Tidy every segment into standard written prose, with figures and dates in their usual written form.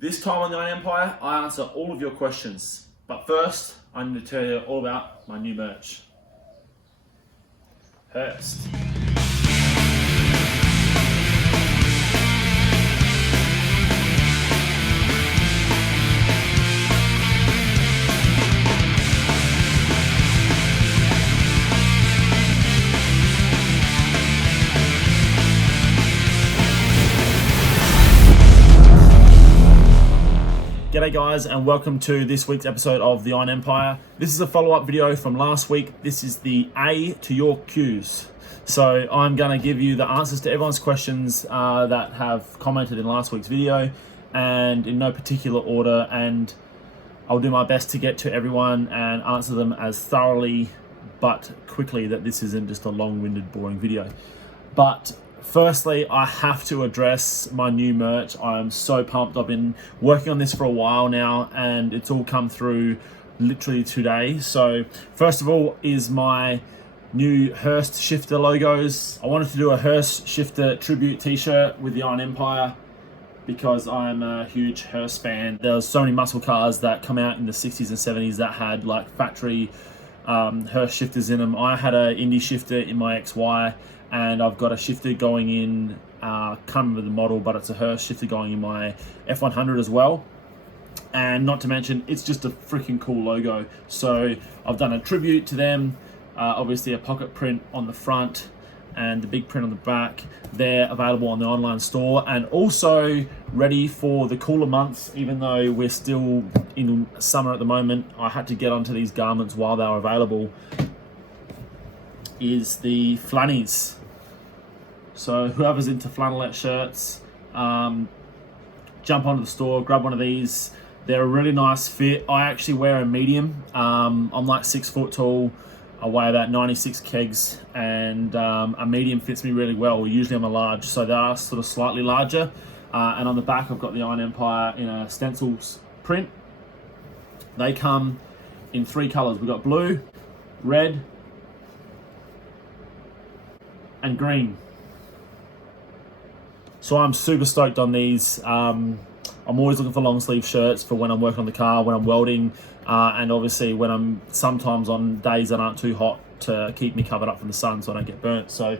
This time on the Iron Empire, I answer all of your questions. But first, I need to tell you all about my new merch. Hurst. G'day guys, and welcome to this week's episode of the Iron Empire. This is a follow-up video from last week. This is the A to your Q's. So I'm going to give you the answers to everyone's questions that have commented in last week's video, and in no particular order, and I'll do my best to get to everyone and answer them as thoroughly but quickly that this isn't just a long-winded, boring video. But firstly, I have to address my new merch. I'm so pumped. I've been working on this for a while now, and it's all come through literally today. So first of all is my new Hurst shifter logos. I wanted to do a Hurst shifter tribute t-shirt with the Iron Empire because I'm a huge Hurst fan. There's so many muscle cars that come out in the 60s and 70s that had like factory Hurst shifters in them. I had an Indy shifter in my XY, and I've got a shifter going in, can't remember the model, but it's a Hurst shifter going in my F100 as well. And not to mention, it's just a freaking cool logo. So I've done a tribute to them, obviously a pocket print on the front and the big print on the back. They're available on the online store and also ready for the cooler months. Even though we're still in summer at the moment, I had to get onto these garments while they were available, is the flannies. So whoever's into flannelette shirts, jump onto the store, grab one of these. They're a really nice fit. I actually wear a medium. I'm like 6 foot tall. I weigh about 96 kegs, and a medium fits me really well. Usually I'm a large, so they are sort of slightly larger. And on the back, I've got the Iron Empire in a stencils print. They come in 3 colors. We've got blue, red, and green. So I'm super stoked on these. I'm always looking for long sleeve shirts for when I'm working on the car, when I'm welding, and obviously when I'm sometimes on days that aren't too hot to keep me covered up from the sun so I don't get burnt. So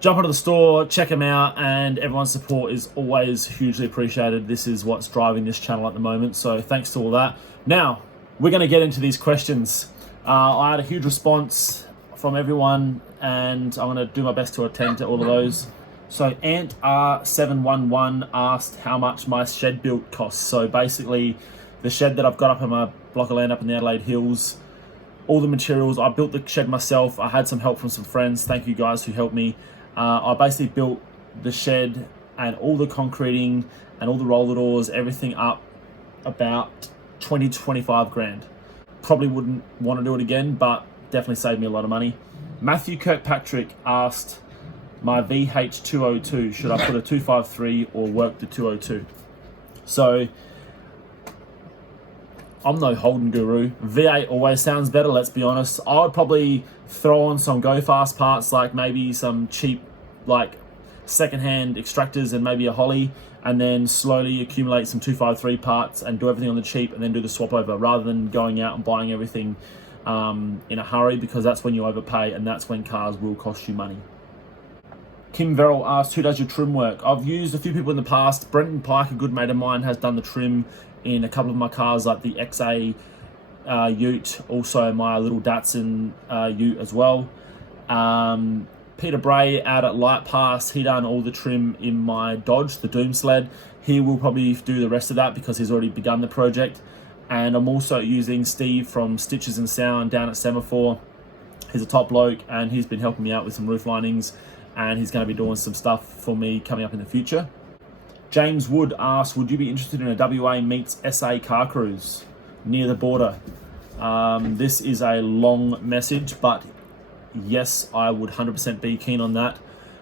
jump onto the store, check them out, and everyone's support is always hugely appreciated. This is what's driving this channel at the moment, so thanks to all that. Now, we're going to get into these questions. I had a huge response from everyone, and I'm going to do my best to attend to all of those. So Ant R711 asked how much my shed build costs. So basically, the shed that I've got up in my block of land up in the Adelaide Hills, all the materials, I built the shed myself. I had some help from some friends. Thank you guys who helped me. I basically built the shed and all the concreting and all the roller doors, everything up about 20 to 25 grand. Probably wouldn't want to do it again, but definitely saved me a lot of money. Matthew Kirkpatrick asked my VH202, should I put a 253 or work the 202? So I'm no Holden guru. V8 always sounds better, let's be honest. I would probably throw on some go fast parts, like maybe some cheap like secondhand extractors and maybe a Harley, and then slowly accumulate some 253 parts and do everything on the cheap and then do the swap over, rather than going out and buying everything in a hurry, because that's when you overpay and that's when cars will cost you money. Kim Verrill asked, who does your trim work? I've used a few people in the past. Brenton Pike, a good mate of mine, has done the trim in a couple of my cars, like the XA Ute, also my little Datsun Ute as well. Peter Bray out at Light Pass, he done all the trim in my Dodge, the Doom Sled. He will probably do the rest of that because he's already begun the project. And I'm also using Steve from Stitches and Sound down at Semaphore. He's a top bloke, and he's been helping me out with some roof linings, and he's going to be doing some stuff for me coming up in the future. James Wood asked, would you be interested in a WA meets SA car cruise near the border? This is a long message, but yes, I would 100% be keen on that.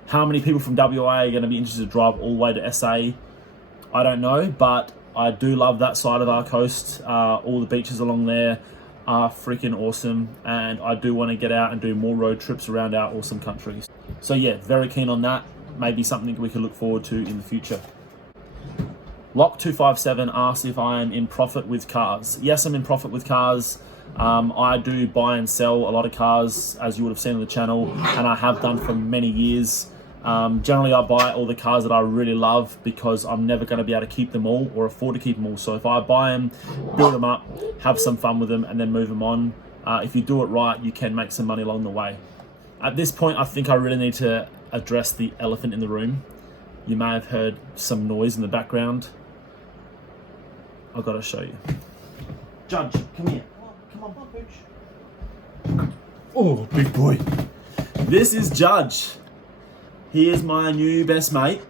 How many people from WA are going to be interested to drive all the way to SA? I don't know, but I do love that side of our coast. All the beaches along there are freaking awesome, and I do want to get out and do more road trips around our awesome countries. So yeah, very keen on that. Maybe something we could look forward to in the future. Lock257 asked if I am in profit with cars. Yes, I'm in profit with cars. I do buy and sell a lot of cars, as you would have seen on the channel, and I have done for many years. Generally, I buy all the cars that I really love because I'm never going to be able to keep them all or afford to keep them all. So if I buy them, build them up, have some fun with them, and then move them on, if you do it right, you can make some money along the way. At this point, I think I really need to address the elephant in the room. You may have heard some noise in the background. I've got to show you. Judge, come here. Come on, Pooch. Oh, big boy. This is Judge. He is my new best mate,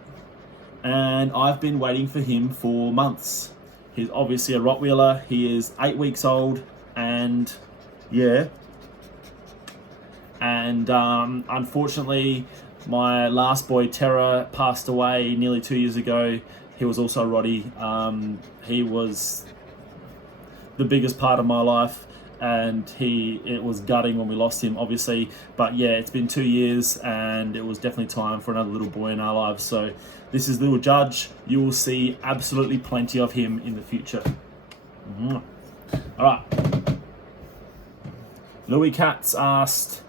and I've been waiting for him for months. He's obviously a Rottweiler. He is 8 weeks old, and yeah. And unfortunately, my last boy, Terra, passed away nearly 2 years ago. He was also a Rottie. He was the biggest part of my life, and it was gutting when we lost him, obviously. But yeah, it's been 2 years, and it was definitely time for another little boy in our lives. So this is little Judge. You will see absolutely plenty of him in the future. All right. Louis Katz asked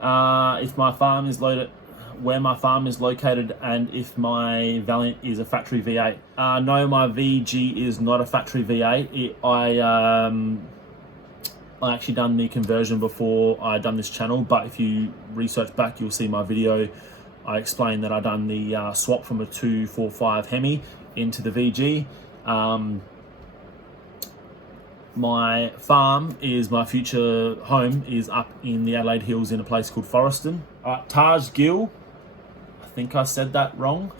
if my farm is loaded, where my farm is located, and if my Valiant is a factory V8. No, my VG is not a factory V8. I actually done the conversion before I done this channel, but if you research back, you'll see my video. I explained that I done the swap from a 245 Hemi into the VG. My farm is, my future home is up in the Adelaide Hills in a place called Forreston. Taj Gill, I think I said that wrong,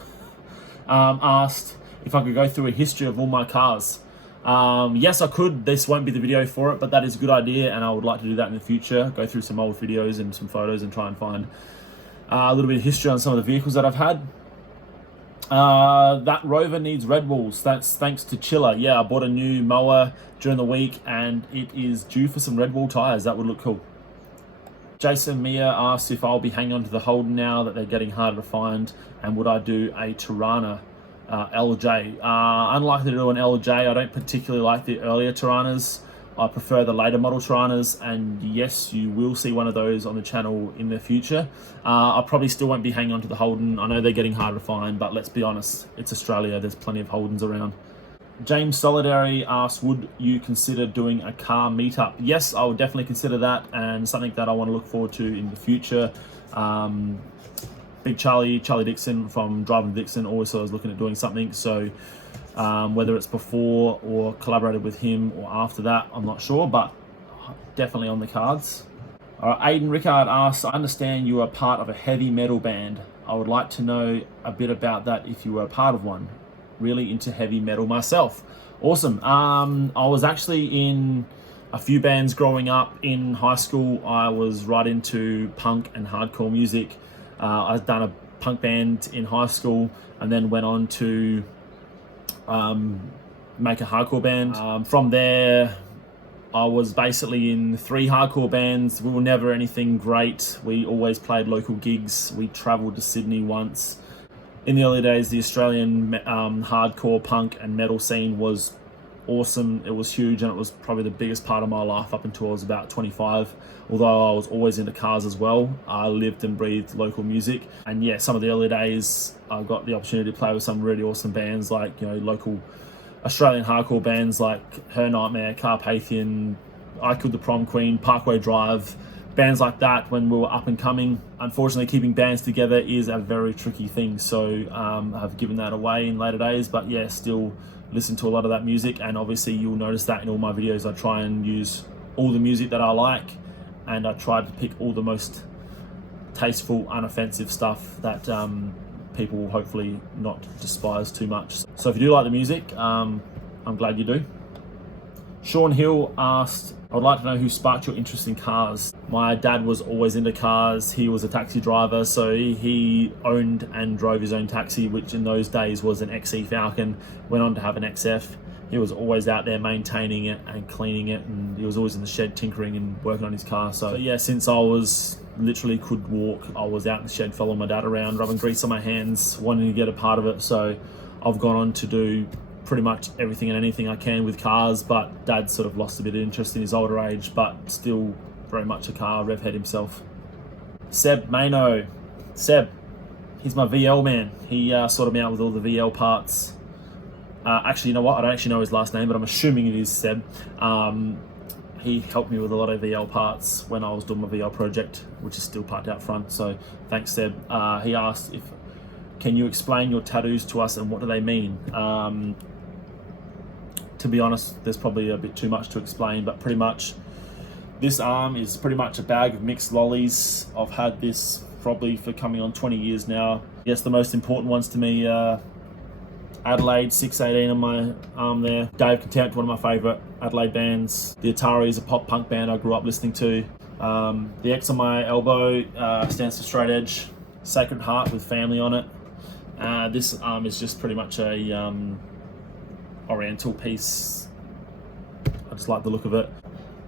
asked if I could go through a history of all my cars. Yes, I could. This won't be the video for it, but that is a good idea, and I would like to do that in the future. Go through some old videos and some photos and try and find a little bit of history on some of the vehicles that I've had. That Rover needs red walls. That's thanks to Chiller. Yeah, I bought a new mower during the week, and it is due for some red wall tires. That would look cool. Jason Mia asked if I'll be hanging on to the Holden now that they're getting harder to find, and would I do a Tirana LJ. Unlikely to do an LJ. I don't particularly like the earlier Tiranas. I prefer the later model Tiranas, and yes, you will see one of those on the channel in the future. I probably still won't be hanging on to the Holden. I know they're getting harder to find, but let's be honest, it's Australia. There's plenty of Holdens around. James Solidary asked, would you consider doing a car meetup? Yes, I would definitely consider that, and something that I want to look forward to in the future. Big Charlie Dixon from Driving Dixon also was looking at doing something, so whether it's before or collaborated with him or after that, I'm not sure, but definitely on the cards. Aidan Rickard asks, I understand you are part of a heavy metal band. I would like to know a bit about that if you were a part of one. Really into heavy metal myself. Awesome. I was actually in a few bands growing up. In high school, I was right into punk and hardcore music. I've done a punk band in high school, and then went on to make a hardcore band. From there, I was basically in 3 hardcore bands. We were never anything great. We always played local gigs. We travelled to Sydney once. In the early days, the Australian hardcore punk and metal scene was awesome. It was huge, and it was probably the biggest part of my life up until I was about 25. Although I was always into cars as well, I lived and breathed local music. And yeah, some of the early days, I got the opportunity to play with some really awesome bands, like, you know, local Australian hardcore bands like Her Nightmare, Carpathian, I Could the Prom Queen, Parkway Drive, bands like that when we were up and coming. Unfortunately, keeping bands together is a very tricky thing, so I've given that away in later days, but yeah, still listen to a lot of that music. And obviously you'll notice that in all my videos, I try and use all the music that I like, and I try to pick all the most tasteful, unoffensive stuff that people will hopefully not despise too much. So if you do like the music, I'm glad you do. Sean Hill asked, I would like to know who sparked your interest in cars. My dad was always into cars. He was a taxi driver, so he owned and drove his own taxi, which in those days was an XE Falcon. Went on to have an XF. He was always out there maintaining it and cleaning it, and he was always in the shed tinkering and working on his car. So yeah, since I was literally could walk, I was out in the shed following my dad around, rubbing grease on my hands, wanting to get a part of it. So I've gone on to do pretty much everything and anything I can with cars, but Dad sort of lost a bit of interest in his older age, but still very much a car rev head himself. Seb Mano. Seb, he's my VL man. He sorted me out with all the VL parts. Actually, you know what? I don't actually know his last name, but I'm assuming it is Seb. He helped me with a lot of VL parts when I was doing my VL project, which is still parked out front. So thanks, Seb. He asked can you explain your tattoos to us and what do they mean? To be honest, there's probably a bit too much to explain, but pretty much this arm is pretty much a bag of mixed lollies. I've had this probably for coming on 20 years now. Yes, the most important ones to me Adelaide 618 on my arm there. Dave Contempt, one of my favourite Adelaide bands. The Atari is a pop punk band I grew up listening to. The X on my elbow stands for straight edge. Sacred Heart with family on it. This arm is just pretty much a oriental piece. I just like the look of it.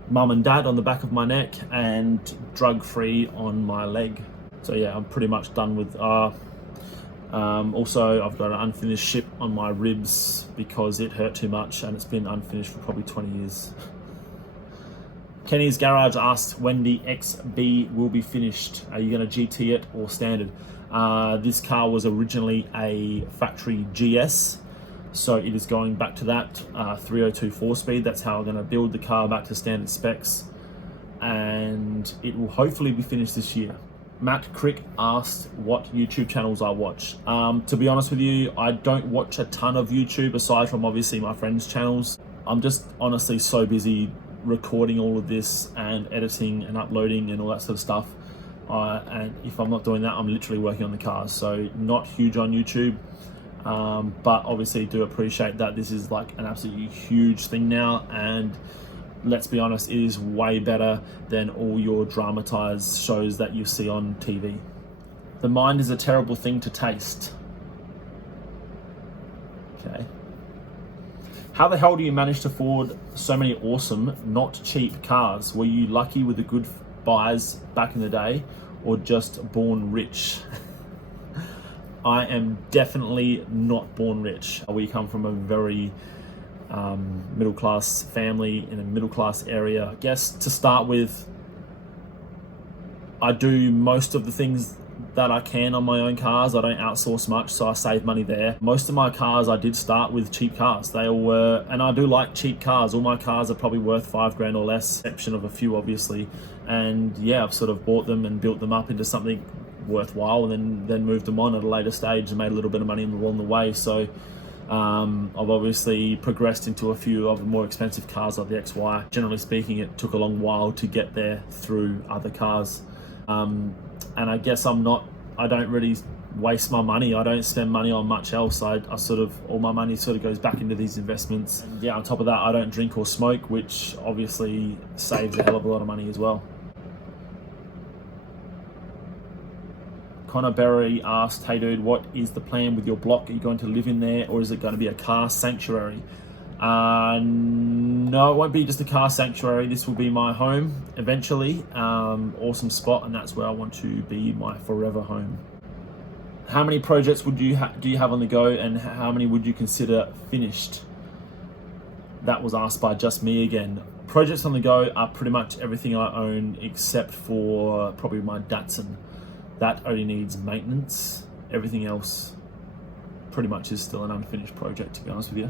Mum and Dad on the back of my neck and drug free on my leg. So yeah, I'm pretty much done with also, I've got an unfinished ship on my ribs because it hurt too much and it's been unfinished for probably 20 years. Kenny's Garage asked when the XB will be finished. Are you going to GT it or standard? This car was originally a factory GS, so it is going back to that 302 4-speed. That's how I'm going to build the car back to standard specs, and it will hopefully be finished this year. Matt Crick asked what YouTube channels I watch. To be honest with you, I don't watch a ton of YouTube aside from obviously my friends' channels. I'm just honestly so busy recording all of this and editing and uploading and all that sort of stuff. And if I'm not doing that, I'm literally working on the cars. So not huge on YouTube, but obviously do appreciate that this is like an absolutely huge thing now. And let's be honest, it is way better than all your dramatized shows that you see on TV. The mind is a terrible thing to taste. Okay. How the hell do you manage to afford so many awesome, not cheap cars? Were you lucky with the good buys back in the day or just born rich? I am definitely not born rich. We come from a very middle-class family in a middle-class area. I guess to start with, I do most of the things that I can on my own cars. I don't outsource much, so I save money there. Most of my cars, I did start with cheap cars. They all were, and I do like cheap cars. All my cars are probably worth $5,000 or less, exception of a few obviously. And yeah, I've sort of bought them and built them up into something worthwhile, and then moved them on at a later stage and made a little bit of money along the way. So I've obviously progressed into a few of the more expensive cars like the XY. Generally speaking, it took a long while to get there through other cars. And I guess I don't really waste my money. I don't spend money on much else. I sort of, all my money sort of goes back into these investments. And yeah, on top of that, I don't drink or smoke, which obviously saves a hell of a lot of money as well. Connor Berry asked, hey dude, what is the plan with your block? Are you going to live in there or is it going to be a car sanctuary? No, it won't be just a car sanctuary. This will be my home eventually. Awesome spot, and that's where I want to be my forever home. How many projects do you have on the go, and how many would you consider finished? That was asked by just me again. Projects on the go are pretty much everything I own except for probably my Datsun. That only needs maintenance. Everything else pretty much is still an unfinished project, to be honest with you.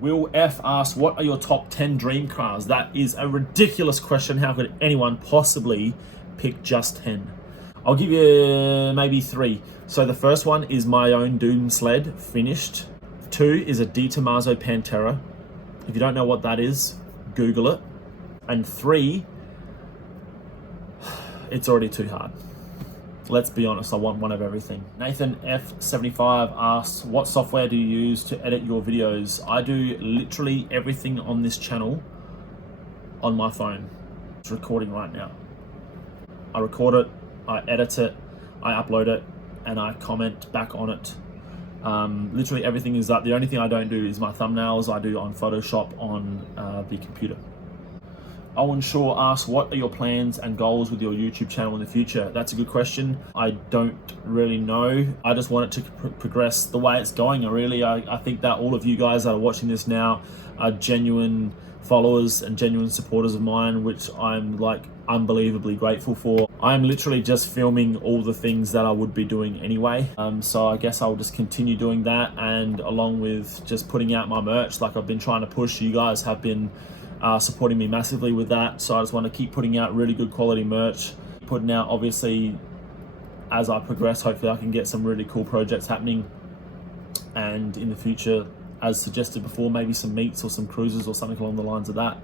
Will F asks, what are your top 10 dream cars? That is a ridiculous question. How could anyone possibly pick just 10? I'll give you maybe 3. So the first one is my own Dune sled, finished. 2 is a Di Tommaso Pantera. If you don't know what that is, Google it. And 3, it's already too hard. Let's be honest, I want one of everything. Nathan F75 asks, what software do you use to edit your videos? I do literally everything on this channel on my phone. It's recording right now. I record it, I edit it, I upload it, and I comment back on it. Literally everything is that. The only thing I don't do is my thumbnails. I do on Photoshop on the computer. Owen Shaw asks, what are your plans and goals with your YouTube channel in the future? That's a good question. I don't really know. I just want it to progress the way it's going. I think that all of you guys that are watching this now are genuine followers and genuine supporters of mine, which I'm like unbelievably grateful for. I'm literally just filming all the things that I would be doing anyway. So I guess I'll just continue doing that, and along with just putting out my merch like I've been trying to push. You guys have been supporting me massively with that, so I just want to keep putting out really good quality merch, putting out, obviously, as I progress, hopefully I can get some really cool projects happening, and in the future, as suggested before, maybe some meets or some cruises or something along the lines of that.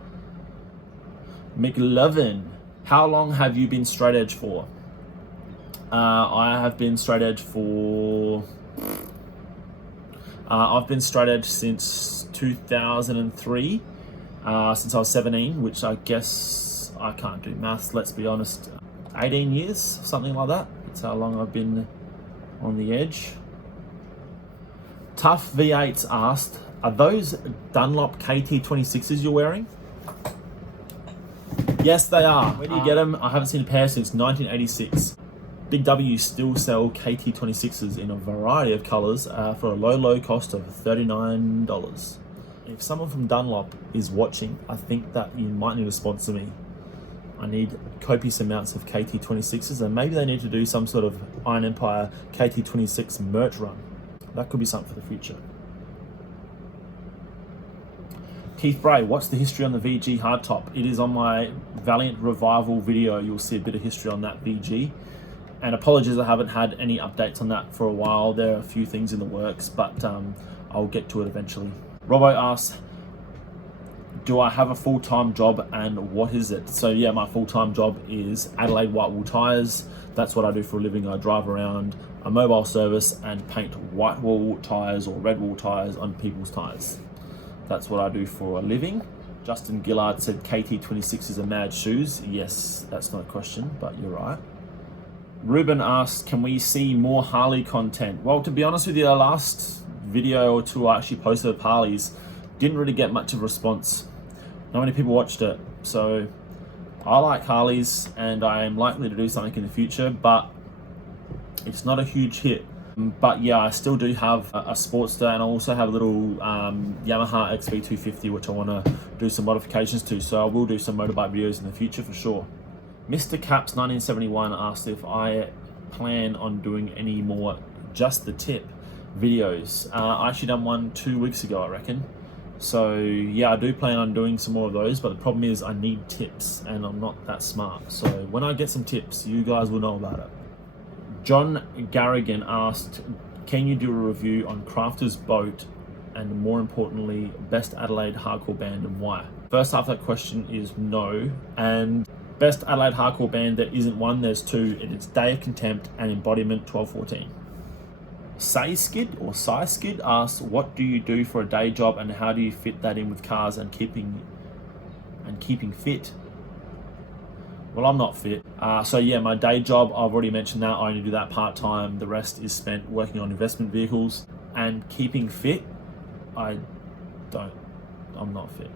McLovin, how long have you been straight edge for? I have been straight edge for I've been straight edge since 2003, since I was 17, which I guess, I can't do maths, let's be honest, 18 years, something like that. That's how long I've been on the edge. Tough V8s asked, are those Dunlop KT26s you're wearing? Yes, they are. Where do you get them? I haven't seen a pair since 1986. Big W still sell KT26s in a variety of colours for a low cost of $39. If someone from Dunlop is watching, I think that you might need to sponsor me. I need copious amounts of KT26s, and maybe they need to do some sort of Iron Empire KT26 merch run. That could be something for the future. Keith Bray, what's the history on the VG hardtop? It is on my Valiant Revival video. You'll see a bit of history on that VG. And apologies, I haven't had any updates on that for a while. There are a few things in the works, but I'll get to it eventually. Robbo asks, do I have a full-time job and what is it? So yeah, my full-time job is Adelaide White Wool Tyres. That's what I do for a living. I drive around a mobile service and paint white wool tyres or red wool tyres on people's tyres. That's what I do for a living. Justin Gillard said KT26 is a mad shoes. Yes, that's not a question, but you're right. Ruben asks, can we see more Harley content? Well, to be honest with you, the last video or two I actually posted of Harleys didn't really get much of a response. Not many people watched it. So I like Harleys and I am likely to do something in the future, but it's not a huge hit. But yeah, I still do have a Sportster, and I also have a little Yamaha XV250 which I want to do some modifications to, so I will do some motorbike videos in the future for sure. Mr. Caps 1971 asked if I plan on doing any more Just the Tip videos. I actually done one 2 weeks ago, I reckon. So yeah, I do plan on doing some more of those, but the problem is I need tips and I'm not that smart. So when I get some tips, you guys will know about it. John Garrigan asked, can you do a review on Crafter's Boat and more importantly, Best Adelaide Hardcore Band and why? First half of that question is no, and Best Adelaide Hardcore Band, there isn't one, there's two. It's Day of Contempt and Embodiment 1214. Skid asks, what do you do for a day job and how do you fit that in with cars and keeping fit? Well, I'm not fit. So yeah, my day job, I've already mentioned that. I only do that part-time. The rest is spent working on investment vehicles. And keeping fit, I'm not fit.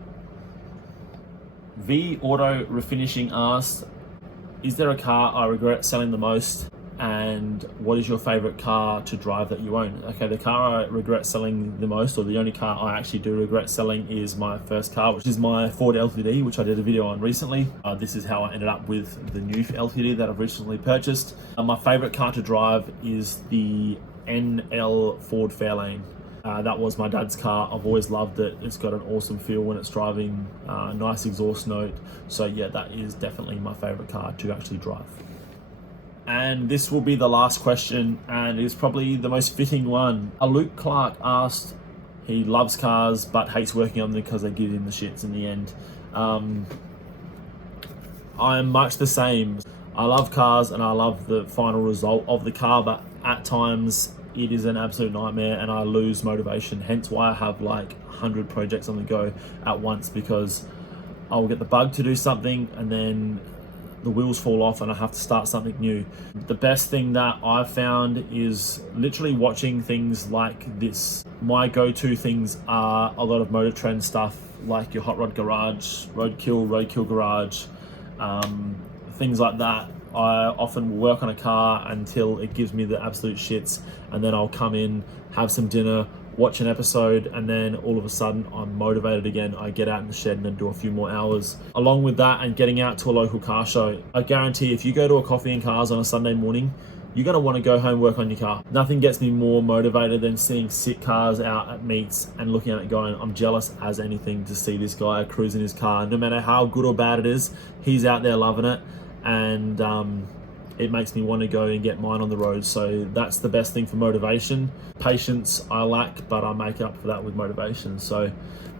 V Auto Refinishing asks, is there a car I regret selling the most? And what is your favorite car to drive that you own? Okay, the car I regret selling the most, or the only car I actually do regret selling, is my first car, which is my Ford LTD, which I did a video on recently. This is how I ended up with the new LTD that I've recently purchased. My favorite car to drive is the NL Ford Fairlane. That was my dad's car. I've always loved it. It's got an awesome feel when it's driving, nice exhaust note. So yeah, that is definitely my favorite car to actually drive. And this will be the last question, and it's probably the most fitting one. Luke Clark asked, he loves cars but hates working on them because they give him the shits in the end. I'm much the same. I love cars and I love the final result of the car, but at times it is an absolute nightmare and I lose motivation. Hence why I have like 100 projects on the go at once, because I'll get the bug to do something and then the wheels fall off and I have to start something new. The best thing that I've found is literally watching things like this my go-to things are a lot of Motor Trend stuff, like your Hot Rod Garage, Roadkill Garage, things like that. I often will work on a car until it gives me the absolute shits, and then I'll come in, have some dinner, watch an episode, and then all of a sudden I'm motivated again. I get out in the shed and then do a few more hours. Along with that and getting out to a local car show, I guarantee if you go to a Coffee and Cars on a Sunday morning, you're going to want to go home, work on your car. Nothing gets me more motivated than seeing sick cars out at meets and looking at it going, I'm jealous as anything to see this guy cruising his car. No matter how good or bad it is, he's out there loving it. And it makes me want to go and get mine on the road. So that's the best thing for motivation. Patience I lack, but I make up for that with motivation. So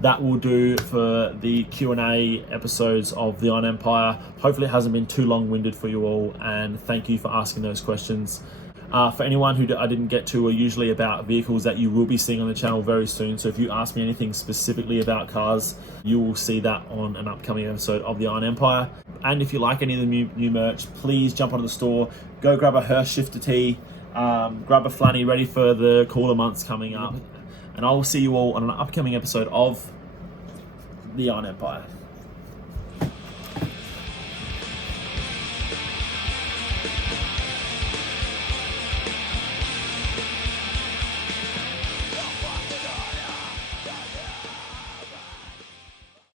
that will do for the Q&A episodes of the Iron Empire. Hopefully it hasn't been too long-winded for you all, and thank you for asking those questions. For anyone who I didn't get to, are usually about vehicles that you will be seeing on the channel very soon. So if you ask me anything specifically about cars, you will see that on an upcoming episode of the Iron Empire. And if you like any of the new merch, please jump onto the store, go grab a Hurst shifter tee, grab a flanny ready for the cooler months coming up. And I will see you all on an upcoming episode of the Iron Empire.